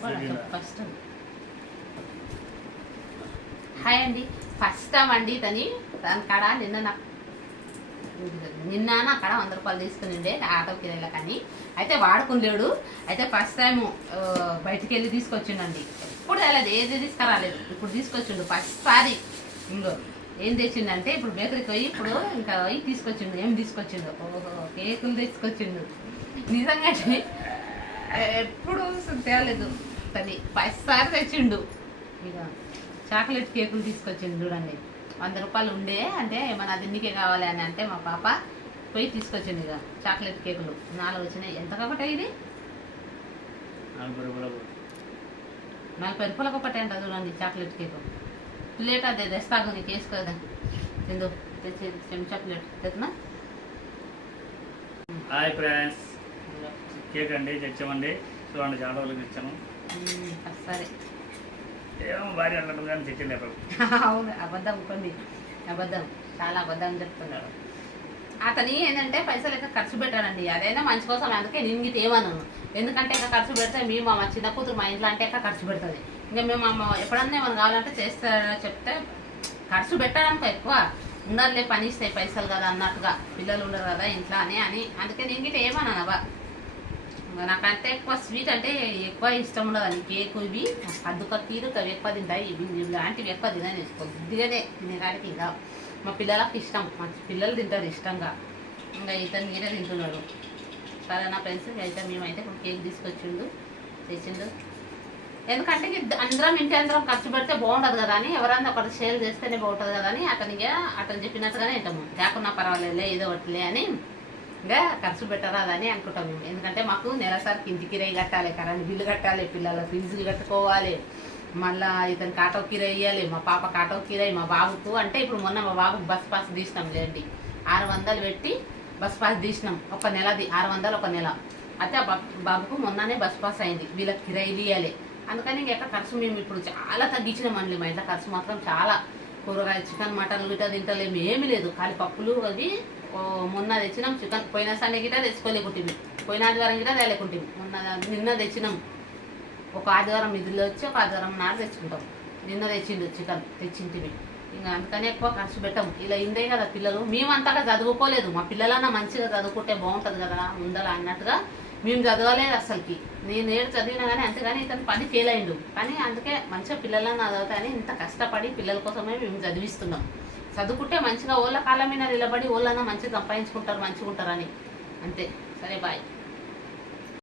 First hi అండి. First time అండి దాని కాడ నిన్న నా కాడ 100 రూపాయలు తీసుకుని ఉండే ఆటోకి వెళ్ళా. కానీ అయితే వాడుకునేడు. అయితే ఫస్ట్ టైం బయటికి వెళ్ళి తీసుకొచ్చిండండి. ఎప్పుడు వెళ్ళదు, ఏది తీసుకురాలేదు. ఇప్పుడు తీసుకొచ్చిండు ఫస్ట్ సారి. ఇంకో ఏం తెచ్చిండంటే ఇప్పుడు బేకరీకి పోయి ఇప్పుడు ఇంకా పోయి తీసుకొచ్చిండు. ఏం తీసుకొచ్చిండు? ఓహో, కేకులు తీసుకొచ్చిండు. నిజంగా ఎప్పుడు తేలేదు. తది ఫస్ట్ సారి తెచ్చిండు. ఇక చాక్లెట్ కేకులు తీసుకొచ్చిండు చూడండి. 100 రూపాయలు ఉండే అంటే ఏమన్నా దిండికే కావాలి అని అంటే మా పాప పోయి తీసుకొచ్చింది. ఇక చాక్లెట్ కేకులు 4 వచ్చినాయి. ఎంత కాబట్టి ఇది 40 రూపాయలకు ఒకటి అంట చూడండి చాక్లెట్ కేకు. ప్లేట్ అదే తెస్తాకు నీకు వేసుకోదా తిందు తెచ్చి చెంచా ప్లేట్ తెచ్చిన. హాయ్ ఫ్రెండ్స్, కేక్ అండి తెచ్చామండి. చూడండి చాలా రోజులకు తెచ్చాము. సరే ఏమో భార్య అన్నట్టు కానీ తెచ్చలేదు. అవును, అబద్ధం కొన్ని అబద్ధం, చాలా అబద్ధం చెప్తున్నాడు. అతని ఏంటంటే పైసలు ఇంకా ఖర్చు పెట్టాడండి. అదైనా మంచి కోసం. అందుకే నేను గిట్ ఏమన్నాను, ఎందుకంటే ఇంకా ఖర్చు పెడితే మేము మా చిన్న కూతురు మా ఇంట్లో అంటే ఇంకా ఖర్చు పెడుతుంది. ఇంకా మేము అమ్మ ఎప్పుడన్నా ఏమైనా కావాలంటే చేస్తారా చెప్తే ఖర్చు పెట్టడానికి ఎక్కువ ఉండాలి, పని ఇస్తాయి పైసలు కదా అన్నట్టుగా. పిల్లలు ఉండరు కదా ఇంట్లో అని అందుకే నేను గిట్ ఏమన్నాను అబ్బా. నాకంటే ఎక్కువ స్వీట్ అంటే ఎక్కువ ఇష్టం ఉండదు. కేకు ఇవి అద్దుక తీరు అవి ఎక్కువ తింటాయి. ఇవి ఇలాంటివి ఎక్కువ తినని కొద్దిగానే తినేదానికి. ఇంకా మా పిల్లలకు ఇష్టం, మా పిల్లలు తింటారు ఇష్టంగా. ఇంకా ఇతను మీరే తింటున్నాడు. సరే నా ఫ్రెండ్స్, అయితే మేమైతే ఇప్పుడు కేక్ తీసుకొచ్చిండు తెచ్చిండు. ఎందుకంటే అందరం ఇంటి అందరం ఖర్చు పెడితే బాగుంటుంది కదా అని, ఎవరైనా ఒకటి షేర్ చేస్తేనే బాగుంటుంది కదా అని అతను చెప్పినట్టుగానే తింటాము. లేకున్నా పర్వాలేదులే ఏదో ఒకటిలే అని ఇంకా ఖర్చు పెట్టరాదని అనుకుంటాం మేము. ఎందుకంటే మాకు నెలసరికి ఇంటి కిరాయి కట్టాలి, కరెంట్ బిల్లు కట్టాలి, పిల్లల ఫీజులు కట్టుకోవాలి, మళ్ళీ ఇతనికి ఆటో కిరాయి ఇవ్వాలి, మా పాపకు ఆటో కిరాయి, మా బాబుకు అంటే ఇప్పుడు మొన్న మా బాబుకు బస్ పాస్ తీసినాం లేండి. 600 పెట్టి బస్ పాస్ తీసినాం. ఒక నెలది 600 ఒక నెల. అయితే ఆ బాబుకు మొన్ననే బస్ పాస్ అయింది. వీళ్ళకి కిరాయిలు ఇవ్వాలి. అందుకని ఇంకెక్క ఖర్చు మేము ఇప్పుడు చాలా తగ్గించినామండి. మా ఇంట్లో ఖర్చు మాత్రం చాలా. కూరగాయలు చికెన్ మటన్ గిట్ట తింటలేము, ఏమీ లేదు. ఖాళీ పప్పులు అవి మొన్న తెచ్చినాం. చికెన్ పోయిన సండే గిట్ట తెచ్చుకోలేకుంటుంది, పోయిన ఆదివారం గిట్ట తేలేకుంటుంది. నిన్న తెచ్చినాం. ఒక ఆదివారం నిధులు వచ్చి ఒక ఆదివారం నాడు తెచ్చుకుంటాం. నిన్న తెచ్చిండు చికెన్ తెచ్చింటివి. ఇంకా అందుకని ఎక్కువ ఖర్చు పెట్టాము. ఇలా ఇందే కదా పిల్లలు. మేము అంతగా చదువుకోలేదు. మా పిల్లలన్నా మంచిగా చదువుకుంటే బాగుంటుంది కదా ఉండాల అన్నట్టుగా మేము చదవలేదు అసలుకి. నేను చదివినా కానీ అంతేగాని ఇతను పని ఫెయిల్ అయిండు. కానీ అందుకే మంచిగా పిల్లలన్నా చదువుతాయని ఇంత కష్టపడి పిల్లల కోసమే మేము చదివిస్తున్నాం. చదువుకుంటే మంచిగా ఓళ్ళ కాళ్ళ మీద నిలబడి ఓళ్ళన్నా మంచిగా సంపాదించుకుంటారు, మంచిగా ఉంటారని. అంతే. సరే బాయ్.